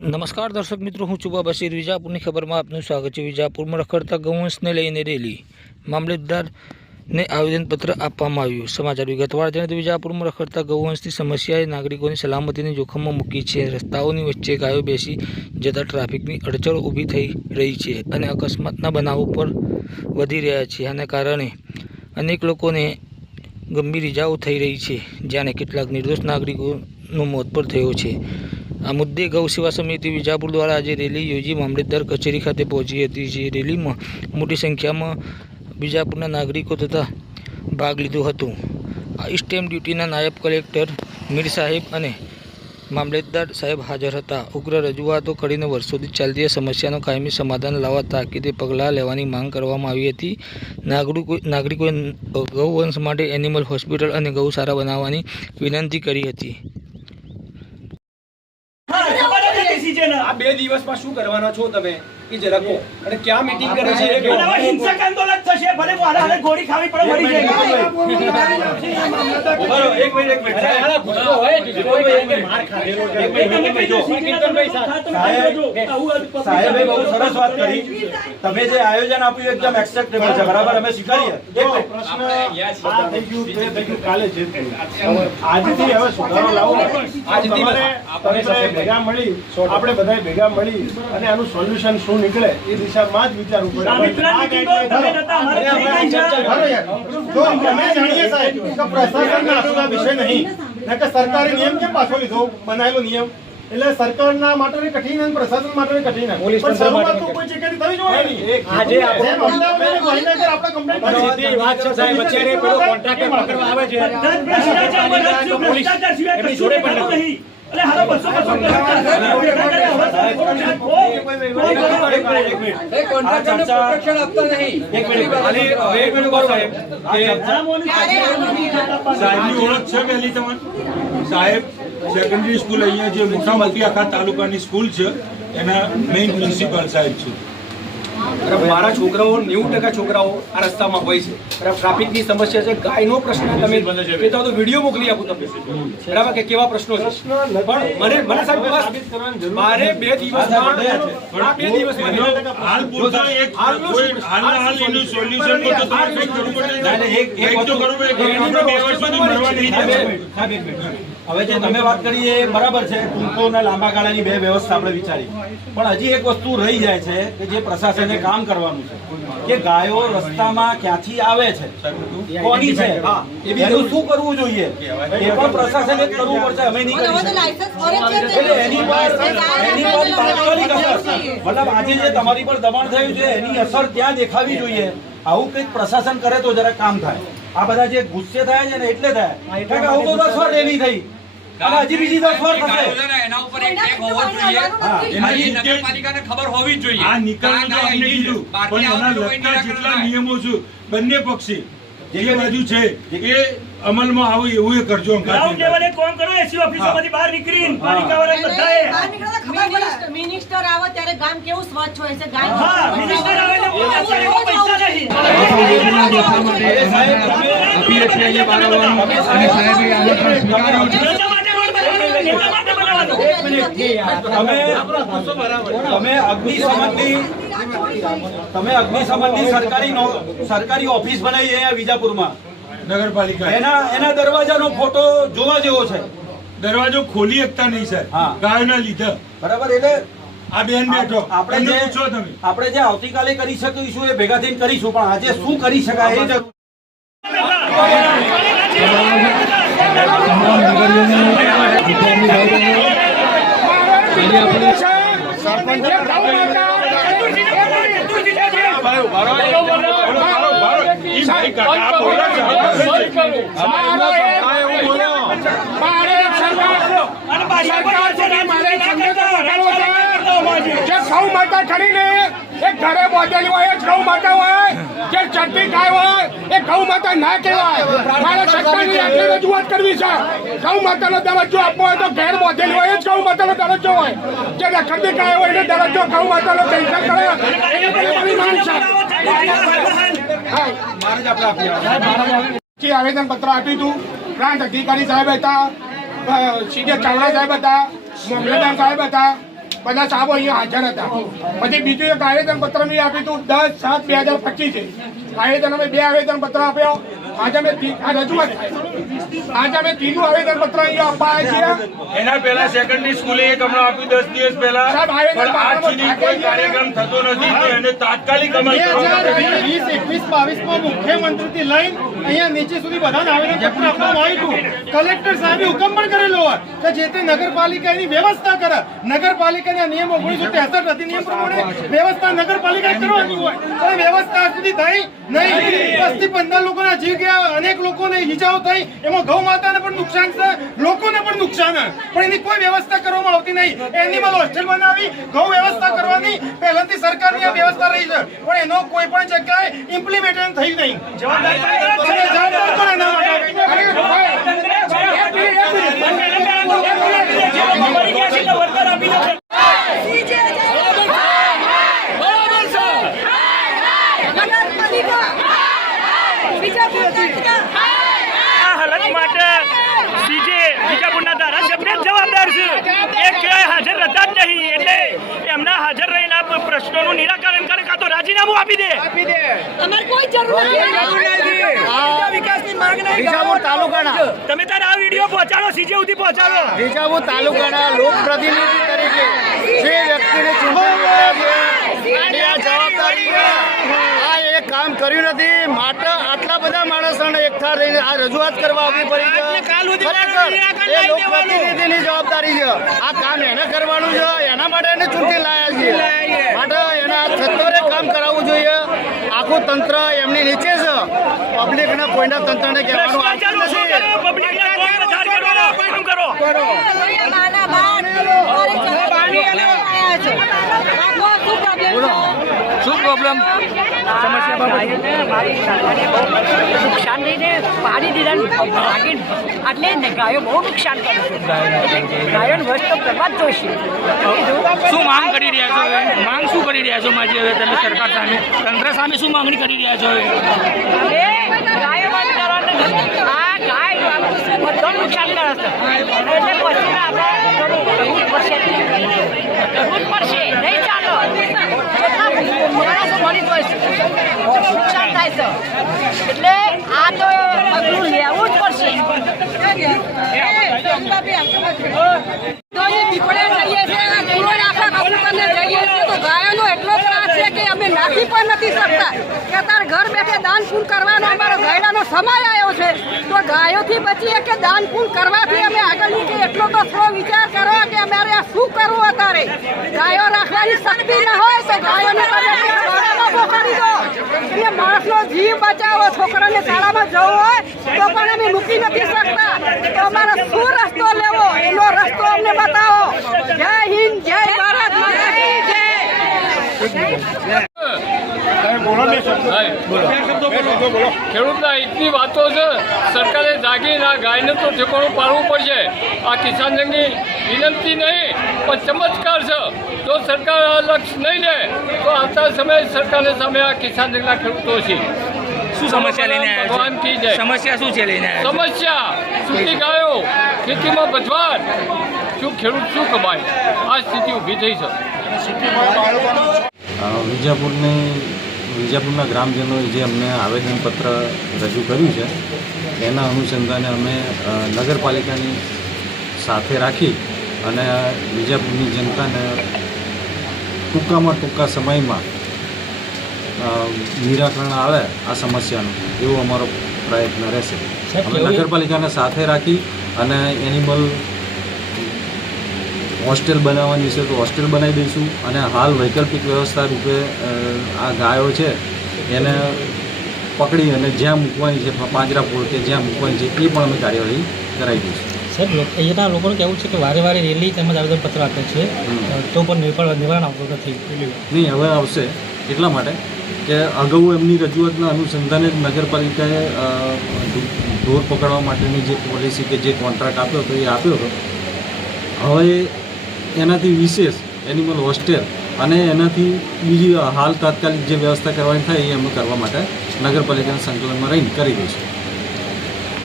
નમસ્કાર દર્શક મિત્રો, હું ચુબા બશીર. વિજાપુરની ખબરમાં આપનું સ્વાગત છે. વિજાપુરમાં રખડતા ગૌવંશને લઈને રેલી, મામલતદારને આવેદનપત્ર આપવામાં આવ્યું. સમાચાર વિગતવાર જણાવીએ. વિજાપુરમાં રખડતા ગૌવંશની સમસ્યાએ નાગરિકોની સલામતીને જોખમમાં મૂકી છે. રસ્તાઓની વચ્ચે ગાયો બેસી જતા ટ્રાફિકની અડચણો ઊભી થઈ રહી છે અને અકસ્માતના બનાવો પર વધી રહ્યા છે. આના કારણે અનેક લોકોને ગંભીર ઇજાઓ થઈ રહી છે, જ્યારે કેટલાક નિર્દોષ નાગરિકોનો મોત પર થયો છે. આ મુદ્દે ગૌ સેવા સમિતિ વિજાપુર દ્વારા આજે રેલી યોજી મામલતદાર કચેરી ખાતે પહોંચી હતી. જે રેલીમાં મોટી સંખ્યામાં વિજાપુરના નાગરિકો તથા ભાગ લીધો હતો. આ સ્ટેમ્પ ડ્યુટીના નાયબ કલેક્ટર મીર સાહેબ અને મામલતદાર સાહેબ હાજર હતા. ઉગ્ર રજૂઆતો કરીને વર્ષોથી ચાલતી આ સમસ્યાનો કાયમી સમાધાન લાવવા તાકીદે પગલાં લેવાની માંગ કરવામાં આવી હતી. નાગરિકોએ ગૌવંશ માટે એનિમલ હોસ્પિટલ અને ગૌશાળા બનાવવાની વિનંતી કરી હતી. આ 2 દિવસમાં શું કરવાના છો તમે એ જરા કહો. અને ક્યાં મીટિંગ કરે છે એ કહો. હવે હિંસક આંદોલન થશે, ભલે મારા ગોળી ખાવી પડે, મરી જાય. એક મિનિટ સાહેબ માર ખાધેલો સાહેબે બહુ સરસ વાત કરી. તમે જે આયોજન આપ્યું એકદમ એક્સેપ્ટેબલ છે, બરાબર, અમે સ્વીકારીએ. એક પ્રશ્ન આ થઈ ગયું કાલે જે થયું, આજથી હવે સુધારો લાવો. આજથી આપણે બધા ભેગા મળી અને આનું સોલ્યુશન શું નીકળે એ દિશામાં જ વિચારવું પડે. સરકારી નિયમ કેમ પાછો લીધો? બનાવેલો નિયમ એટલે સરકારના માટે કઠિન અને પ્રશાસન માટે કઠિન. પણ શરૂઆત તો કોઈ જગ્યાએ થવી જોઈએ નહીં. આજે આપણે કમ્પ્લેન્ટ કરી વાત છે સાહેબ. અત્યારે પેલો કોન્ટ્રાક્ટર પકડવા આવે છે, એમની જોડે પણ નહીં. સાહેબ સેકન્ડરી સ્કૂલ અહીંયા જે મોટામોટી આખા તાલુકાની સ્કૂલ છે એના મેઇન પ્રિન્સિપાલ સાહેબ છે. મારા છોકરાઓ 90% છોકરાઓ આ રસ્તામાં હોય છે. ટ્રાફિકની સમસ્યા છે, ગાયનો પ્રશ્ન તમે કહેતા હો તો વિડીયો મોકલી આપું તમને, બરાબર, કે કેવા પ્રશ્નો છે. પણ મને સાહેબ મારે 2 દિવસમાં આ 2 દિવસમાં હાલ પૂરતા એક હાલ એનું સોલ્યુશન તો તમારે કંઈક કરવું પડે. એક તો કરવું પડે કે આપણે 2 વર્ષ સુધી મરવા નહીં દે. હવે જે તમે વાત કરી એ બરાબર છે, ટૂંકો અને લાંબા ગાળાની 2 વ્યવસ્થા આપણે વિચારી. પણ હજી એક વસ્તુ રહી જાય છે કે જે પ્રશાસને કામ કરવાનું છે કે ગાયો રસ્તામાં ક્યાંથી આવે છે, કોની છે, એનું શું કરવું જોઈએ એ પણ પ્રશાસને કરવું પડશે. અમે નહીં કરી શકીએ. એની પર તાત્કાલિક અસર, મતલબ આજે જે તમારી પર દબાણ થયું છે એની અસર ત્યાં દેખાવી જોઈએ. આવું કંઈક પ્રશાસન કરે તો જરા કામ થાય. આ બધા જે ગુસ્સે થાય છે ને એટલે થાય કે આવું તો 10 વાર રેલી થઈ અને હજી બીજી 10 વાર થશે. એના ઉપર એક ટેગ હોવો જોઈએ. એની નગરપાલિકાને ખબર હોવી જોઈએ. આ નિકાલ તો અમને કીધું, પણ એના લગતા જેટલા નિયમો છે બંને પક્ષે જે બાજુ છે એ અમલમાં આવે એવું એ કરજો. ગ્રાઉન્ડ લેવલે કોમ કરો. એસી ઓફિસોમાંથી બહાર નીકળીને પાલિકાવાળા બધાએ મિનિસ્ટર આવે ત્યારે ગામ કેવું સ્વચ્છ હોય છે. ગામ હા, મિનિસ્ટર આવે એટલે કોઈ પૈસા નહીં. તમે અગ્નિશમનની સરકારી ઓફિસ બનાવી અહીંયા વિજાપુરમાં નગરપાલિકા એના દરવાજાનો ફોટો જોવા જેવો છે. દરવાજો ખોલી શકતા નહીં સાહેબ, ગાયના લીધે. બરાબર, એટલે આ બેન બેઠો આપણે પૂછો તમે. આપણે જે આવતીકાલે કરી શકીશું એ ભેગા થઈને કરીશું, પણ આજે શું કરી શકાય એ જરૂર. ગૌ માતા કરીને એક ઘરે બોધેલી હોય, ગૌ માતા હોય, જે ચરતી ગાય હોય એ ગૌ માતા ના કહેવાય. મારે સરકારની આટલી રજૂઆત કરવી છે. ગૌ માતાનો દરજ્જો આપવો હોય તો ઘેર બોધેલી હોય જ ગૌ માતાનો દરજ્જો હોય. જે રખડતી ગાય હોય એને દરજ્જો ગૌ માતાનો કેન્સલ કરે એ બધી માંગ છે. આવેદન પત્ર આપ્યું હતું. પ્રાંત અધિકારી સાહેબ હતા, સીધે ચાવડા સાહેબ હતા, મામલતદાર સાહેબ હતા, બધા સાહેબો અહીંયા હાજર હતા. પછી બીજું એક આવેદનપત્ર મેં આપ્યું હતું 10/7/2025. આવેદન અમે 2 આવેદનપત્ર આપ્યો. આજે અમે આ રજૂઆત થાય. આજે અમે 3નું આવેદનપત્ર અહીંયા આપવા આવ્યા છીએ. એના પહેલા સેકન્ડરી સ્કૂલે એક હમણાં આપ્યું 10 દિવસ પહેલા, સાહેબ, આવેદન પણ આજ સુધી કોઈ કાર્યક્રમ થતો નથી, તો એને તાત્કાલિક અમલ કરવામાં આવે. 2021-22 મુખ્યમંત્રીથી લઈને અહીંયા નીચે સુધી બધાને આવેદનપત્ર આપવામાં આવ્યું હતું. કલેક્ટર સાહેબે હુકમ પણ કરેલો હોય કે જે તે નગરપાલિકાની વ્યવસ્થા કરે. નગરપાલિકાના નિયમ 1963 અધિનિયમ પ્રમાણે વ્યવસ્થા નગરપાલિકાએ કરવાની હોય, પણ વ્યવસ્થા સુધી થઈ નહીં. 10 થી 15 લોકોના જીવ ગયા, અનેક લોકોને ઈજાઓ થઈ. એમાં ગૌ માતાને પણ નુકસાન છે, લોકોને પણ નુકસાન છે, પણ એની કોઈ વ્યવસ્થા કરવામાં આવતી નહીં. એનિમલ હોસ્ટેલ બનાવી ગૌ વ્યવસ્થા કરવાની પહેલાથી સરકારની આ વ્યવસ્થા રહી છે, પણ એનો કોઈ પણ જગ્યાએ ઇમ્પ્લિમેન્ટેશન થઈ નહીં. હાલત માટે સીજે વિજાપુરના ધારાસભ્ય જવાબદાર છે. એ ક્યાંય હાજર હતા જ નહીં, એટલે એમના હાજર રહીને પ્રશ્નોનું નિરાકરણ કરે કાં તો રાજીનામું આપી દે. અમારે કોઈ જરૂર નથી. વિકાસની માંગ નહીં. વિજાપુર તાલુકાના તમે તારા આ વિડીયો પહોંચાડો, સીજે સુધી પહોંચાડો. વિજાપુર તાલુકાના લોકપ્રતિનિધિ તરીકે જે વ્યક્તિને ચૂંટણી છે આ જવાબદારી આ એ કામ કર્યું નથી, માટે આટલા બધા માણસોને એકઠા રહીને આ રજૂઆત કરવા આવવી પડી છે. ખરેખર એ લોકપ્રતિનિધિની જવાબદારી છે. આ કામ એને કરવાનું છે, એના માટે એને ચૂંટી લાયા છે, માટે એના સત્વરે કામ કરાવવું જોઈએ. આખું તંત્ર એમની નીચે છે, પબ્લિકને કોઈના તંત્રને કહેવાનું આવતું નથી. પબ્લિકને કોઈ વધાર કરવાનો કામ કરો. નાના બાળ શું પ્રોબ્લેમ? નુકસાન થઈને પાડી દીધા ભાગીને, એટલે ગાયો બહુ નુકસાન કરે છે. ગાયોની વસ્તુ પ્રભાત જોઈશે. શું માંગ કરી રહ્યા છો હવે? માંગ શું કરી રહ્યા છો માજી હવે તમે સરકાર સામે, તંત્ર સામે શું માંગણી કરી રહ્યા છો હવે? હવે ગાયો બંધ કરવાનું આ ગાય બધો નુકસાન કરે છે, એટલે પછી આપણે કરવું પડશે. કરવું પડશે, નહીં ચાલો. જેટલા માણસો મરી જાય છે, નુકસાન થાય છે, એટલે આ તો પગલું લેવું જ પડશે. ગાયોનો એટલો ત્રાસ છે કે અમે નાખી પણ નથી શકતા. કે તાર ઘર બેઠે દાન પૂન કરવાનો અમારો ગાયડાનો સમય આવ્યો છે, તો ગાયોથી બચીએ કે દાન પૂન કરવાથી અમે આગળ નીકળીએ, એટલો તો થોડો વિચાર કરો કે અમારે આ શું કરવું અત્યારે. ગાયો રાખવાની શક્તિ ન હોય તો ગાયોને પોકાડી દો, એટલે માણસનો જીવ બચાવો. છોકરાને શાળામાં જવું હોય તો પણ અમે મૂકી નથી શકતા, તો અમારે શું રસ્તો લેવો એનો રસ્તો અમને બતાવો. જય હિન્દ, જય ભારત માતા કી જય. ખેડૂતના હિતની વાતો છે. સરકારે જાગીને આ ગાયને તો ઠેકાણું પાડવું પડશે. આ કિસાન સંઘની વિનંતી નહીં પણ ચમત્કાર છે. જો સરકાર આ લક્ષ્ય નહીં લે તો આવતા સમયે સરકારની સામે આ કિસાન સંઘના ખેડૂતો છે. શું સમસ્યા લઈને આવ્યા ભગવાન છો? કી જય. સમસ્યા શું છે લઈને આવ્યા છો? સમસ્યા સૂકી ગાયો, ખેતીમાં ભજવાન, શું ખેડૂત શું કમાય, આ સ્થિતિ ઊભી થઈ છે. વિજાપુરના ગ્રામજનોએ જે અમને આવેદનપત્ર રજૂ કર્યું છે એના અનુસંધાને અમે નગરપાલિકાની સાથે રાખી અને વિજાપુરની જનતાને ટૂંકા સમયમાં નિરાકરણ આવે આ સમસ્યાનું એવો અમારો પ્રયત્ન રહેશે. અમે નગરપાલિકાને સાથે રાખી અને એનિમલ હોસ્ટેલ બનાવવાની છે તો હોસ્ટેલ બનાવી દઈશું, અને હાલ વૈકલ્પિક વ્યવસ્થા રૂપે આ ગાયો છે એને પકડી અને જ્યાં મૂકવાની છે, પાંજરાપોળ કે જ્યાં મૂકવાની છે એ પણ અમે કાર્યવાહી કરાવી દઈશું. સાહેબ, અહીંયાના લોકોનું કહેવું છે કે વારે રેલી તેમજ આવેદનપત્ર આપે છે તો પણ નિવારણ આવતું નથી. નહીં, હવે આવશે. એટલા માટે કે અગાઉ એમની રજૂઆતના અનુસંધાને જ નગરપાલિકાએ ઢોર પકડવા માટેની જે પોલિસી કે જે કોન્ટ્રાક્ટ આપ્યો હતો એ આપ્યો હતો. હવે એનાથી વિશેષ એનિમલ હોસ્ટેલ અને એનાથી બીજી હાલ તાત્કાલિક જે વ્યવસ્થા કરવાની થાય એ અમે કરવા માટે નગરપાલિકાના સંકલનમાં રહીને કરી દઈશું.